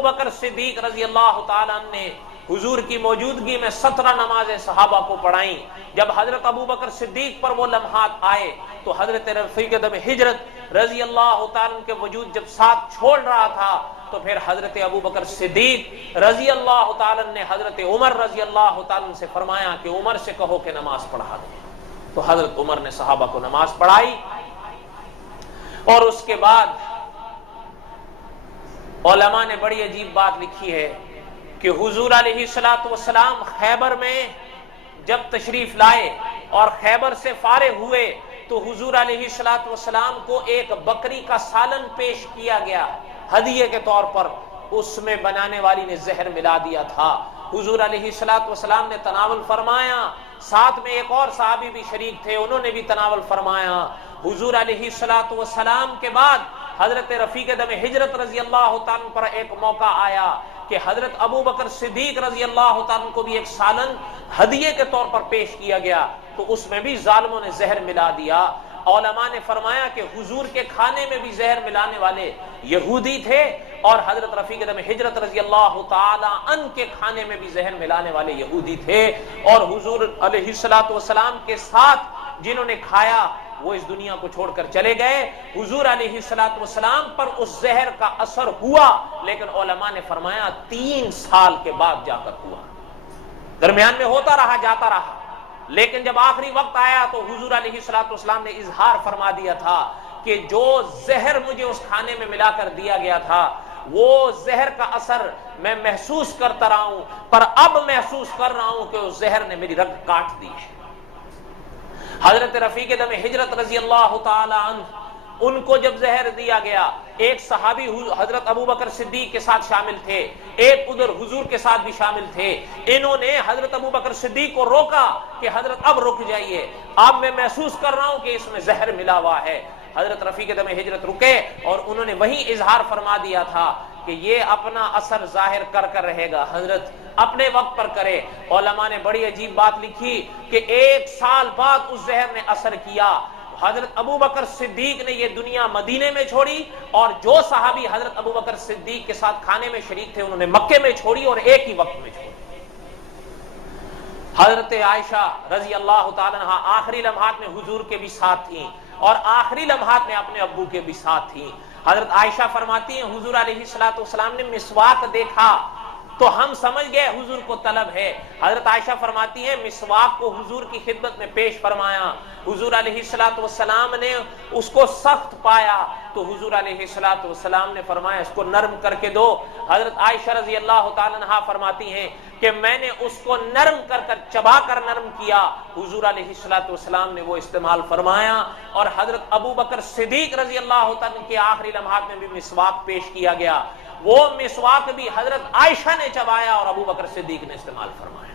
ابو بکر صدیق رضی اللہ تعالیٰ عنہ نے حضور کی موجودگی میں 17 نمازیں صحابہ کو پڑھائیں. جب حضرت ابو بکر صدیق پر وہ لمحات آئے تو حضرت رفیق دم ہجرت رضی اللہ تعالیٰ عنہ کے وجود جب ساتھ چھوڑ رہا تھا تو پھر حضرت ابو بکر صدیق رضی اللہ تعالیٰ عنہ نے حضرت عمر رضی اللہ تعالیٰ عنہ سے فرمایا کہ عمر سے کہو کہ نماز پڑھا دے. تو حضرت عمر نے صحابہ کو نماز پڑھائی. اور اس کے بعد علماء نے بڑی عجیب بات لکھی ہے کہ حضور علیہ السلام خیبر میں جب تشریف لائے اور خیبر سے فارغ ہوئے تو حضور علیہ السلام کو ایک بکری کا سالن پیش کیا گیا ہدیے کے طور پر. اس میں بنانے والی نے زہر ملا دیا تھا. حضور علیہ السلام نے تناول فرمایا. ساتھ میں ایک اور صحابی بھی شریک تھے, انہوں نے بھی تناول فرمایا. حضور علیہ السلام کے بعد حضرت رفیق دم ہجرت رضی اللہ تعالیٰ پر ایک موقع آیا کہ حضرت ابو بکر صدیق رضی اللہ تعالیٰ کو بھی ایک سالن ہدیے کے طور پر پیش کیا گیا تو اس میں بھی ظالموں نے زہر ملا دیا. علماء نے فرمایا کہ حضور کے کھانے میں بھی زہر ملانے والے یہودی تھے اور حضرت رفیق دم ہجرت رضی اللہ تعالیٰ عنہ کے کھانے میں بھی زہر ملانے والے یہودی تھے. اور حضور علیہ السلام کے ساتھ جنہوں نے کھایا وہ اس دنیا کو چھوڑ کر چلے گئے. حضور علیہ السلام پر اس زہر کا اثر ہوا لیکن علماء نے فرمایا 3 سال کے بعد جا کر ہوا. درمیان میں ہوتا رہا, جاتا رہا, لیکن جب آخری وقت آیا تو حضور علیہ السلام نے اظہار فرما دیا تھا کہ جو زہر مجھے اس کھانے میں ملا کر دیا گیا تھا وہ زہر کا اثر میں محسوس کرتا رہا ہوں, پر اب محسوس کر رہا ہوں کہ اس زہر نے میری رگ کاٹ دی ہے. حضرت رفیق دم ہجرت رضی اللہ تعالی عنہ ان کو جب زہر دیا گیا, ایک صحابی حضرت ابو بکر صدیق کے ساتھ شامل تھے, ایک ادھر حضور کے ساتھ بھی شامل تھے. انہوں نے حضرت ابو بکر صدیق کو روکا کہ حضرت اب رک جائیے, اب میں محسوس کر رہا ہوں کہ اس میں زہر ملا ہوا ہے. حضرت رفیق دم ہجرت رکے اور انہوں نے وہیں اظہار فرما دیا تھا کہ یہ اپنا اثر ظاہر کر رہے گا, حضرت اپنے وقت پر کرے. علماء نے بڑی عجیب بات لکھی کہ 1 سال بعد اس زہر نے اثر کیا. حضرت ابو بکر صدیق نے یہ دنیا مدینے میں چھوڑی اور جو صحابی حضرت ابو بکر صدیق کے ساتھ کھانے میں شریک تھے انہوں نے مکے میں چھوڑی اور ایک ہی وقت میں چھوڑی. حضرت عائشہ رضی اللہ تعالیٰ عنہا آخری لمحات میں حضور کے بھی ساتھ تھیں اور آخری لمحات میں اپنے ابو کے بھی ساتھ تھیں. حضرت عائشہ فرماتی ہیں حضور علیہ السلام نے مسواک دیکھا تو ہم سمجھ گئے حضور کو طلب ہے. حضرت عائشہ فرماتی ہیں مسواک کو حضور کی خدمت میں پیش فرمایا, حضور علیہ السلام نے اس کو سخت پایا تو حضور علیہ السلام نے فرمایا اس کو نرم کر کے دو. حضرت عائشہ رضی اللہ تعالیٰ عنہا فرماتی ہیں کہ میں نے اس کو نرم کر چبا کر نرم کیا, حضور علیہ السلام نے وہ استعمال فرمایا. اور حضرت ابو بکر صدیق رضی اللہ تعالیٰ کے آخری لمحات میں بھی مسواک پیش کیا گیا, وہ مسواک بھی حضرت عائشہ نے چبایا اور ابو بکر صدیق نے استعمال فرمایا.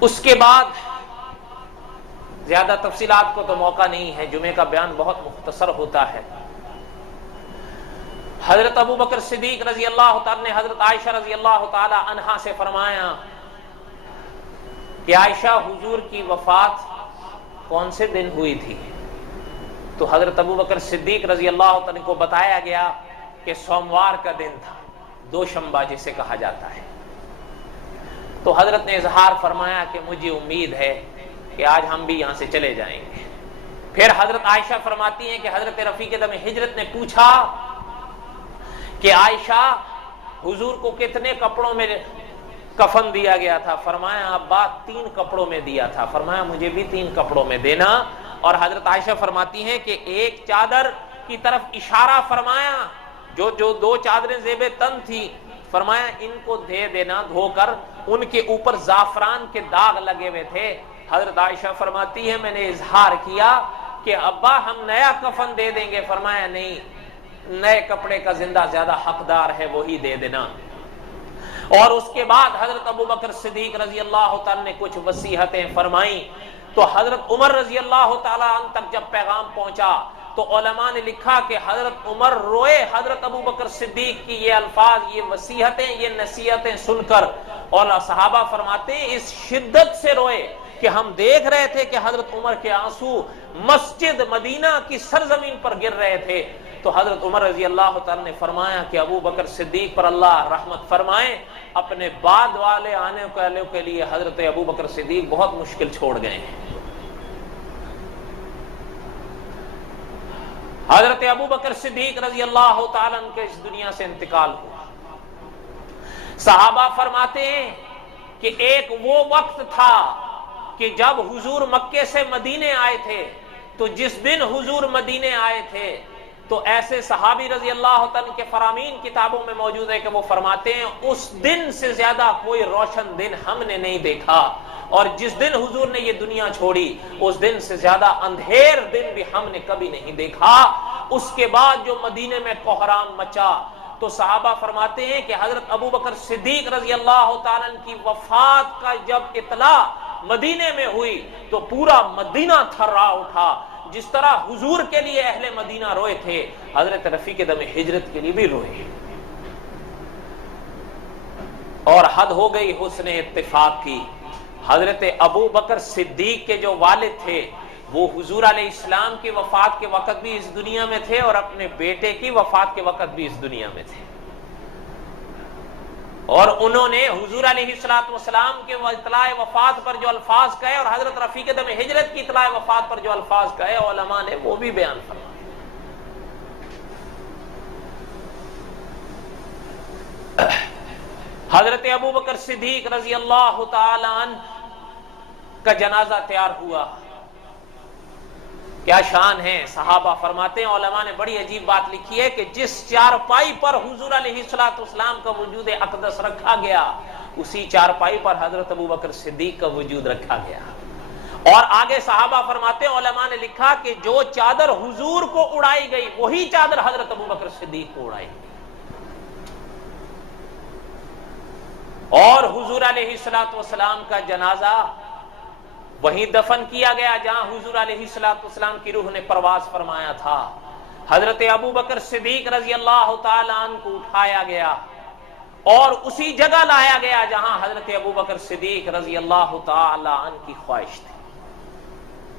اس کے بعد زیادہ تفصیلات کو تو موقع نہیں ہے, جمعے کا بیان بہت مختصر ہوتا ہے. حضرت ابو بکر صدیق رضی اللہ تعالی نے حضرت عائشہ رضی اللہ تعالی عنہا سے فرمایا کہ عائشہ حضور کی وفات کون سے دن ہوئی تھی؟ تو حضرت ابو بکر صدیق رضی اللہ تعالی کو بتایا گیا کہ سوموار کا دن تھا, دوشنبہ جسے کہا جاتا ہے. تو حضرت نے اظہار فرمایا کہ مجھے امید ہے کہ آج ہم بھی یہاں سے چلے جائیں گے. پھر حضرت عائشہ فرماتی ہیں کہ حضرت رفیق دم ہجرت نے پوچھا کہ عائشہ حضور کو کتنے کپڑوں میں کفن دیا گیا تھا؟ فرمایا ابا 3 کپڑوں میں دیا تھا. فرمایا مجھے بھی 3 کپڑوں میں دینا. اور حضرت عائشہ فرماتی ہیں کہ ایک چادر کی طرف اشارہ فرمایا, جو 2 چادریں زیب تن تھی, فرمایا ان کو دے دینا دھو کر, ان کے اوپر زعفران کے داغ لگے ہوئے تھے. حضرت عائشہ فرماتی ہے میں نے اظہار کیا کہ ابا ہم نیا کفن دے دیں گے. فرمایا نہیں, نئے کپڑے کا زندہ زیادہ حقدار ہے, وہی دے دینا. اور اس کے بعد حضرت ابو بکر صدیق رضی اللہ تعالی نے کچھ وصیحتیں فرمائیں. تو حضرت عمر رضی اللہ تعالی عنہ تک جب پیغام پہنچا تو علماء نے لکھا کہ حضرت عمر روئے حضرت ابو بکر صدیق کی یہ الفاظ, یہ وصیحتیں, یہ نصیحتیں سن کر. اور صحابہ فرماتے ہیں اس شدت سے روئے کہ ہم دیکھ رہے تھے کہ حضرت عمر کے آنسو مسجد مدینہ کی سرزمین پر گر رہے تھے. تو حضرت عمر رضی اللہ تعالی نے فرمایا کہ ابو بکر صدیق پر اللہ رحمت فرمائے، اپنے بعد والے آنے والوں کے لیے حضرت ابو بکر صدیق بہت مشکل چھوڑ گئے ہیں۔ حضرت ابو بکر صدیق رضی اللہ تعالیٰ عنہ کے اس دنیا سے انتقال ہوا۔ صحابہ فرماتے ہیں کہ ایک وہ وقت تھا کہ جب حضور مکے سے مدینے آئے تھے، تو جس دن حضور مدینے آئے تھے تو ایسے صحابی رضی اللہ تعالیٰ کے فرامین کتابوں میں موجود ہے کہ وہ فرماتے ہیں اس دن سے زیادہ کوئی روشن دن ہم نے نہیں دیکھا، اور جس دن حضور نے یہ دنیا چھوڑی اس دن سے زیادہ اندھیر دن بھی ہم نے کبھی نہیں دیکھا۔ اس کے بعد جو مدینے میں کوہرام مچا، تو صحابہ فرماتے ہیں کہ حضرت ابو بکر صدیق رضی اللہ تعالیٰ کی وفات کا جب اطلاع مدینے میں ہوئی تو پورا مدینہ تھرا اٹھا۔ جس طرح حضور کے لیے اہل مدینہ روئے تھے، حضرت رفیق دم ہجرت کے لیے بھی روئے، اور حد ہو گئی حسن اتفاق کی۔ حضرت ابو بکر صدیق کے جو والد تھے وہ حضور علیہ السلام کی وفات کے وقت بھی اس دنیا میں تھے، اور اپنے بیٹے کی وفات کے وقت بھی اس دنیا میں تھے، اور انہوں نے حضور علیہ السلام کے اطلاع وفات پر جو الفاظ کہے اور حضرت رفیق دم ہجرت کی اطلاع وفات پر جو الفاظ کہے علماء نے وہ بھی بیان فرمائے۔ حضرت ابو بکر صدیق رضی اللہ تعالی عنہ کا جنازہ تیار ہوا، کیا شان ہے۔ صحابہ فرماتے ہیں، علماء نے بڑی عجیب بات لکھی ہے کہ جس چارپائی پر حضور علیہ السلام کا وجود اقدس رکھا گیا، اسی چارپائی پر حضرت ابو بکر صدیق کا وجود رکھا گیا۔ اور آگے صحابہ فرماتے ہیں، علماء نے لکھا کہ جو چادر حضور کو اڑائی گئی وہی چادر حضرت ابو بکر صدیق کو اڑائی گئی، اور حضور علیہ السلام کا جنازہ وہیں دفن کیا گیا جہاں حضور علیہ السلام کی روح نے پرواز فرمایا تھا۔ حضرت ابو بکر صدیق رضی اللہ تعالی عنہ کو اٹھایا گیا اور اسی جگہ لایا گیا جہاں حضرت ابو بکر صدیق رضی اللہ تعالی عنہ کی خواہش تھی،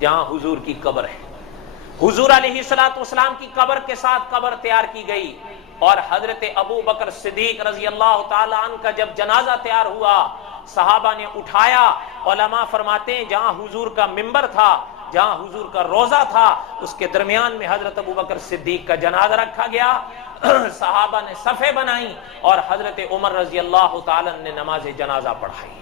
جہاں حضور کی قبر ہے۔ حضور علیہ السلام کی قبر کے ساتھ قبر تیار کی گئی، اور حضرت ابو بکر صدیق رضی اللہ تعالی عنہ کا جب جنازہ تیار ہوا، صحابہ نے اٹھایا۔ علماء فرماتے ہیں جہاں حضور کا منبر تھا، جہاں حضور کا روضہ تھا، اس کے درمیان میں حضرت ابو بکر صدیق کا جنازہ رکھا گیا۔ صحابہ نے صفیں بنائیں اور حضرت عمر رضی اللہ تعالی نے نماز جنازہ پڑھائی۔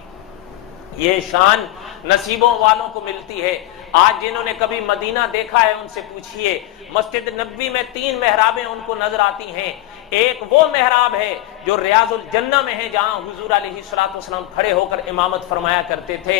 یہ شان نصیبوں والوں کو ملتی ہے۔ آج جنہوں نے کبھی مدینہ دیکھا ہے ان سے پوچھئے، مسجد نبوی میں 3 محرابیں ان کو نظر آتی ہیں۔ ایک وہ محراب ہے جو ریاض الجنہ میں ہے، جہاں حضور علیہ السلام کھڑے ہو کر امامت فرمایا کرتے تھے۔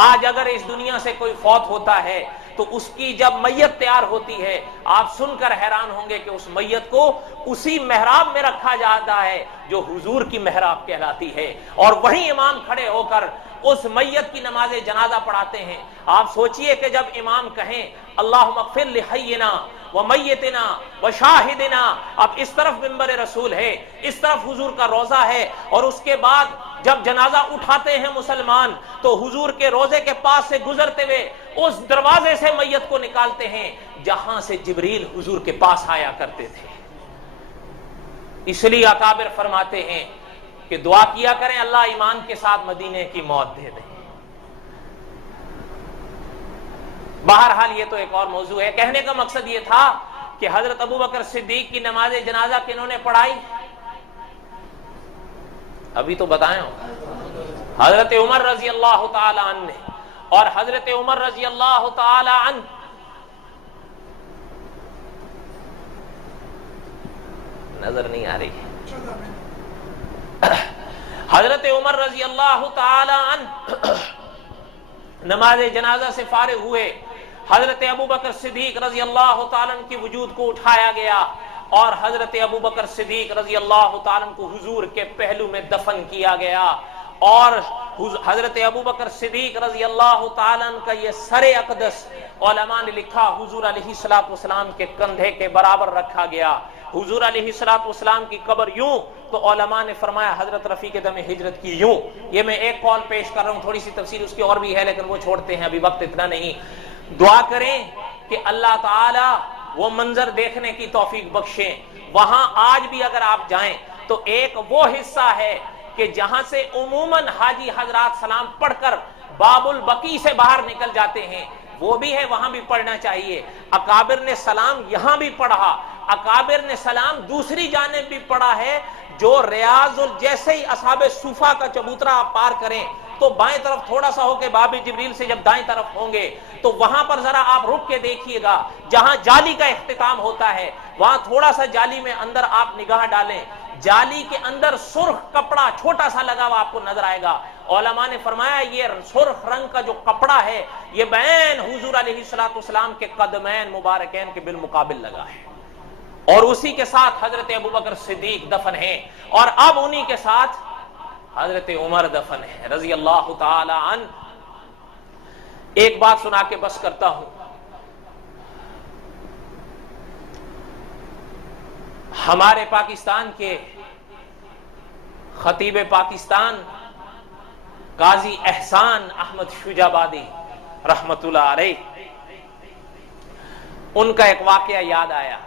آج اگر اس دنیا سے کوئی فوت ہوتا ہے تو اس کی جب میت تیار ہوتی ہے، آپ سن کر حیران ہوں گے کہ اس میت کو اسی محراب میں رکھا جاتا ہے جو حضور کی محراب کہلاتی ہے، اور وہیں امام کھڑے ہو کر اس میت کی نماز جنازہ پڑھاتے ہیں۔ آپ سوچئے کہ جب امام کہیں اللہم اغفر لحینا ومیتنا وشاہدنا، اب اس طرف منبر رسول ہے، اس طرف حضور کا روضہ ہے، اور اس کے بعد جب جنازہ اٹھاتے ہیں مسلمان تو حضور کے روضے کے پاس سے گزرتے ہوئے اس دروازے سے میت کو نکالتے ہیں جہاں سے جبریل حضور کے پاس آیا کرتے تھے۔ اس لیے اکابر فرماتے ہیں کہ دعا کیا کریں اللہ ایمان کے ساتھ مدینے کی موت دے دیں۔ بہرحال یہ تو ایک اور موضوع ہے۔ کہنے کا مقصد یہ تھا کہ حضرت ابو بکر صدیق کی نماز جنازہ کنہوں نے پڑھائی؟ ابھی تو بتائیں ہو، حضرت عمر رضی اللہ تعالی عنہ نے، اور حضرت عمر رضی اللہ تعالی عنہ نظر نہیں آ رہی ہے، حضرت عمر رضی اللہ تعالی عنہ نماز جنازہ سے فارغ ہوئے۔ حضرت ابو بکر صدیق رضی اللہ تعالیٰ عنہ کی وجود کو اٹھایا گیا اور حضرت ابو بکر صدیق رضی اللہ تعالیٰ عنہ کو حضور کے پہلو میں دفن کیا گیا، اور حضرت ابو بکر صدیق رضی اللہ تعالیٰ عنہ کا یہ سر اقدس علماء نے لکھا حضور علیہ السلام کے کندھے کے برابر رکھا گیا۔ حضور علیہ السلام کی قبر یوں، تو علماء نے فرمایا حضرت رفیق دم ہجرت کی یوں۔ یہ میں ایک قول پیش کر رہا ہوں، تھوڑی سی تفصیل اس کی اور بھی ہے لیکن وہ چھوڑتے ہیں، ابھی وقت اتنا نہیں۔ دعا کریں کہ اللہ تعالی وہ منظر دیکھنے کی توفیق بخشیں۔ وہاں آج بھی اگر آپ جائیں تو ایک وہ حصہ ہے کہ جہاں سے عموماً حاجی حضرات سلام پڑھ کر باب البقیع سے باہر نکل جاتے ہیں، وہ بھی ہے، وہاں بھی پڑھنا چاہیے۔ اکابر نے سلام یہاں بھی پڑھا، اکابر نے سلام دوسری جانب بھی پڑھا ہے۔ جو ریاض جیسے ہی اصحاب صوفہ کا چبوترا آپ پار کریں تو بائیں طرف تھوڑا سا ہو کے باب جبریل سے جب دائیں طرف ہوں گے تو وہاں پر ذرا آپ رک کے دیکھیے گا، جہاں جالی کا اختتام ہوتا ہے وہاں تھوڑا سا جالی میں اندر آپ نگاہ ڈالیں، جالی کے اندر سرخ کپڑا چھوٹا سا لگا ہوا آپ کو نظر آئے گا۔ علماء نے فرمایا یہ سرخ رنگ کا جو کپڑا ہے یہ بین حضور علیہ الصلوۃ والسلام کے قدمین مبارکین کے بالمقابل لگا ہے، اور اسی کے ساتھ حضرت ابوبکر صدیق دفن ہیں، اور اب انہی کے ساتھ حضرت عمر دفن ہے رضی اللہ تعالی عنہ۔ ایک بات سنا کے بس کرتا ہوں، ہمارے پاکستان کے خطیب پاکستان قاضی احسان احمد شجابادی رحمت اللہ علیہ، ان کا ایک واقعہ یاد آیا،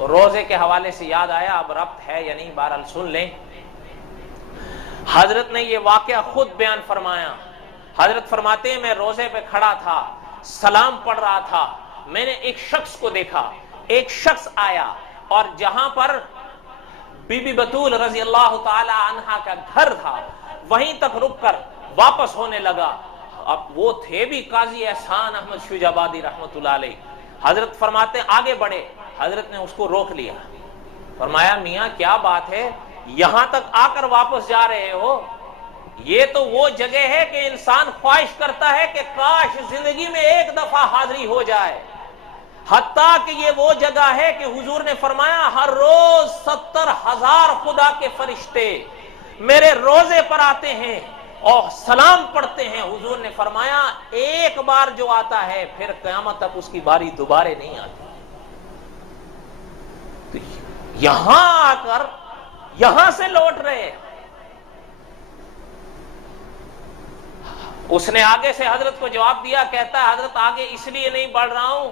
روزے کے حوالے سے یاد آیا، اب ربط ہے یا نہیں بہرحال سن لیں۔ حضرت نے یہ واقعہ خود بیان فرمایا۔ حضرت فرماتے ہیں میں روزے پہ کھڑا تھا، سلام پڑھ رہا تھا، میں نے ایک شخص کو دیکھا، ایک شخص آیا اور جہاں پر بی بی بطول رضی اللہ تعالی عنہا کا گھر تھا وہیں تک رک کر واپس ہونے لگا۔ اب وہ تھے بھی قاضی احسان احمد شجابادی رحمت اللہ علیہ۔ حضرت فرماتے آگے بڑھے، حضرت نے اس کو روک لیا، فرمایا میاں کیا بات ہے، یہاں تک آ کر واپس جا رہے ہو؟ یہ تو وہ جگہ ہے کہ انسان خواہش کرتا ہے کہ کاش زندگی میں ایک دفعہ حاضری ہو جائے، حتیٰ کہ یہ وہ جگہ ہے کہ حضور نے فرمایا ہر روز 70,000 خدا کے فرشتے میرے روزے پر آتے ہیں اور سلام پڑھتے ہیں۔ حضور نے فرمایا ایک بار جو آتا ہے پھر قیامت تک اس کی باری دوبارے نہیں آتی۔ یہاں آ کر یہاں سے لوٹ رہے، اس نے آگے سے حضرت کو جواب دیا، کہتا ہے حضرت آگے اس لیے نہیں بڑھ رہا ہوں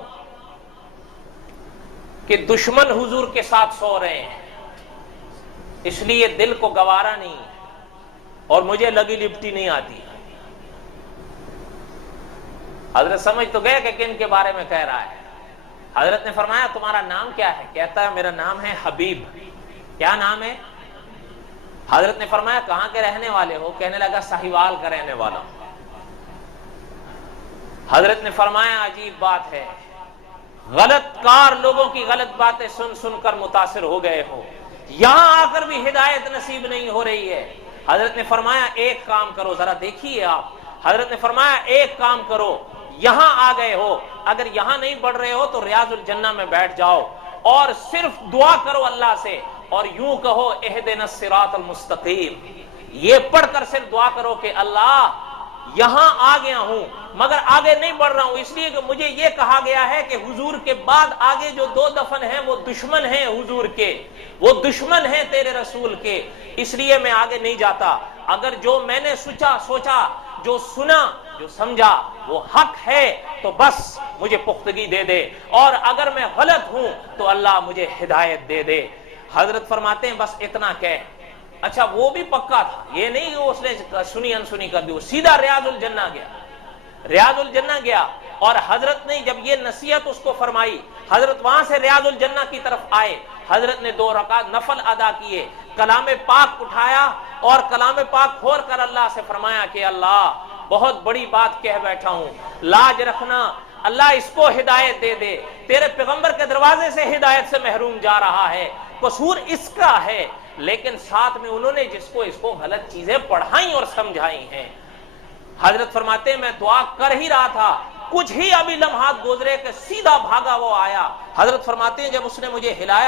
کہ دشمن حضور کے ساتھ سو رہے ہیں، اس لیے دل کو گوارا نہیں اور مجھے لگی لپٹی نہیں آتی۔ حضرت سمجھ تو گئے کہ کن کے بارے میں کہہ رہا ہے۔ حضرت نے فرمایا تمہارا نام کیا ہے؟ کہتا ہے میرا نام ہے حبیب۔ کیا نام ہے؟ حضرت نے فرمایا کہاں کے رہنے والے ہو؟ کہنے لگا ساہیوال کا رہنے والا ہوں۔ حضرت نے فرمایا عجیب بات ہے، غلط کار لوگوں کی غلط باتیں سن سن کر متاثر ہو گئے ہو، یہاں آ کر بھی ہدایت نصیب نہیں ہو رہی ہے۔ حضرت نے فرمایا ایک کام کرو، ذرا دیکھیے آپ، حضرت نے فرمایا ایک کام کرو، یہاں آ گئے ہو، اگر یہاں نہیں پڑھ رہے ہو تو ریاض الجنہ میں بیٹھ جاؤ اور صرف دعا کرو اللہ سے، اور یوں کہو اہدنا الصراط المستقیم، یہ پڑھ کر صرف دعا کرو کہ اللہ یہاں آ گیا ہوں مگر آگے نہیں بڑھ رہا ہوں، اس لیے کہ مجھے یہ کہا گیا ہے کہ حضور کے بعد آگے جو دو دفن ہیں وہ دشمن ہیں حضور کے، وہ دشمن ہیں تیرے رسول کے، اس لیے میں آگے نہیں جاتا۔ اگر جو میں نے سوچا جو سنا جو سمجھا وہ حق ہے تو بس مجھے پختگی دے دے، اور اگر میں غلط ہوں تو اللہ مجھے ہدایت دے دے۔ حضرت فرماتے ہیں بس اتنا کہہ، اچھا وہ بھی پکا تھا، یہ نہیں کہ اس نے سنی انسنی کر دی، وہ سیدھا ریاض الجنہ گیا، ریاض الجنہ گیا، اور حضرت نے جب یہ نصیحت اس کو فرمائی، حضرت وہاں سے ریاض الجنہ کی طرف آئے، حضرت نے 2 رکعت نفل ادا کیے، کلام پاک اٹھایا اور کلام پاک کھول کر اللہ سے فرمایا کہ اللہ بہت بڑی بات کہہ بیٹھا ہوں، لاج رکھنا، اللہ اس کو ہدایت دے دے، تیرے پیغمبر کے دروازے سے ہدایت سے محروم جا رہا ہے، قصور اس کا ہے، لیکن ساتھ میں انہوں نے جس کو غلط چیزیں پڑھائیں اور سمجھائی ہیں۔ حضرت فرماتے ہیں میں دعا کر ہی رہا تھا، کچھ ہی ابھی لمحات گزرے کہ سیدھا بھاگا وہ آیا۔ حضرت فرماتے ہیں جب اس نے مجھے ہلایا